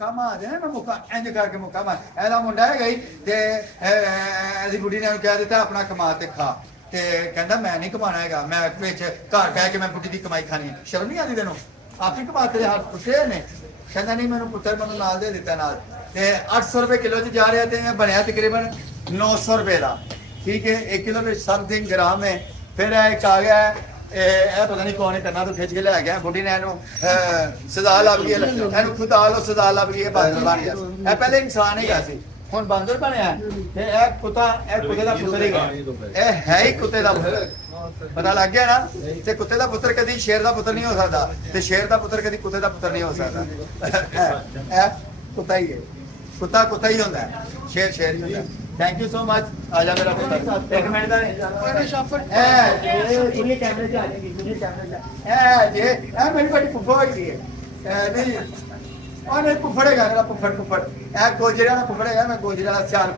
ਮੁੱਕਾ ਮਾਰਦੇ ਨਾ, ਮੈਂ ਮੁੱਕਾ ਇੰਜ ਕਰਕੇ ਮੁੱਕਾ ਮਾਰ। ਇਹਦਾ ਮੁੰਡਾ ਹੈਗਾ ਹੀ ਤੇ ਇਹਦੀ ਬੁੱਢੀ ਨੇ ਉਹਨੂੰ ਕਹਿ ਦਿੱਤਾ ਆਪਣਾ ਕਮਾ ਤੇ ਖਾ, ਤੇ ਕਹਿੰਦਾ ਮੈਂ ਨਹੀਂ ਕਮਾਣਾ ਹੈਗਾ, ਮੈਂ ਵਿੱਚ ਘਰ ਬਹਿ ਕੇ ਮੈਂ ਬੁੱਢੀ ਦੀ ਕਮਾਈ ਖਾਣੀ ਹੈ। ਸ਼ਰਮ ਨਹੀਂ ਆਉਂਦੀ ਤੈਨੂੰ? ਆਪੀ ਕਮਾ ਤੇਰੇ ਹੱਥ ਪੁੱਟੇ ਨੇ। ਕਹਿੰਦਾ ਨਹੀਂ, ਮੈਨੂੰ ਪੁੱਤਰ ਮੈਨੂੰ ਨਾਲ ਦੇ ਦਿੱਤਾ ਨਾਲ, ਤੇ 800 ਰੁਪਏ ਕਿਲੋ 'ਚ ਜਾ ਰਿਹਾ ਤੇ ਬਣਿਆ ਤਕਰੀਬਨ 900 ਰੁਪਏ ਦਾ। ਠੀਕ ਹੈ, 1 ਕਿਲੋ ਵਿੱਚ ਸਮਥਿੰਗ ਗ੍ਰਾਮ ਹੈ। ਫਿਰ ਇੱਕ ਆ ਗਿਆ ਇਹ ਪਤਾ ਨਹੀਂ ਕੌਣ ਹੈ, ਕੰਨਾਂ ਤੋਂ ਖਿੱਚ ਕੇ ਲੈ ਗਿਆ ਬੁੱਢੀ ਨੇ ਇਹਨੂੰ, ਸਜ਼ਾ ਲੱਭ ਗਈ ਇਹਨੂੰ, ਖੁਦਾ ਲੋ ਸਜ਼ਾ ਲੱਭ ਗਈ, ਬਾਂਦਰ ਬਣ ਗਿਆ। ਇਹ ਪਹਿਲੇ ਇਨਸਾਨ ਹੈਗਾ ਸੀ, ਹੁਣ ਬਾਂਦਰ ਬਣਿਆ। ਤੇ ਇਹ ਕੁੱਤੇ ਦਾ ਪੁੱਤਰ ਹੈਗਾ, ਇਹ ਹੈ ਹੀ ਕੁੱਤੇ ਦਾ ਪੁੱਤਰ। ਪਤਾ ਲੱਗ ਗਿਆ ਨਾ? ਤੇ ਕੁੱਤੇ ਦਾ ਪੁੱਤਰ ਕਦੀ ਸ਼ੇਰ ਦਾ ਪੁੱਤਰ ਨਹੀਂ ਹੋ ਸਕਦਾ, ਤੇ ਸ਼ੇਰ ਦਾ ਪੁੱਤਰ ਕਦੀ ਕੁੱਤੇ ਦਾ ਪੁੱਤਰ ਨਹੀਂ ਹੋ ਸਕਦਾ। ਇਹ ਕੁੱਤਾ ਹੀ ਹੈ, ਕੁੱਤਾ ਹੀ ਹੁੰਦਾ ਹੈ, ਸ਼ੇਰ ਹੀ ਹੁੰਦਾ। Thank you so much. ਆ ਜਾ ਮੇਰਾ ਪੁੱਤਰ, 1 ਮਿੰਟ ਦਾ ਇਹ ਕੈਮਰੇ 'ਚ ਆ ਜਾਏਗੀ, ਇਹ ਮੇਰੀ ਬੜੀ ਫੁੱਫੜ ਹੈਗੀ ਹੈ। ਨਹੀਂ ਉਹ ਨਹੀਂ ਫੁੱਫੜ ਹੈਗਾ, ਮੇਰਾ ਫੁੱਫੜ। ਇਹ ਗੋਜਰੇ ਵਾਲਾ ਫੁੱਫੜ ਹੈਗਾ, ਮੈਂ ਗੋਜਰੇ ਵਾਲਾ ਸਿਆਣ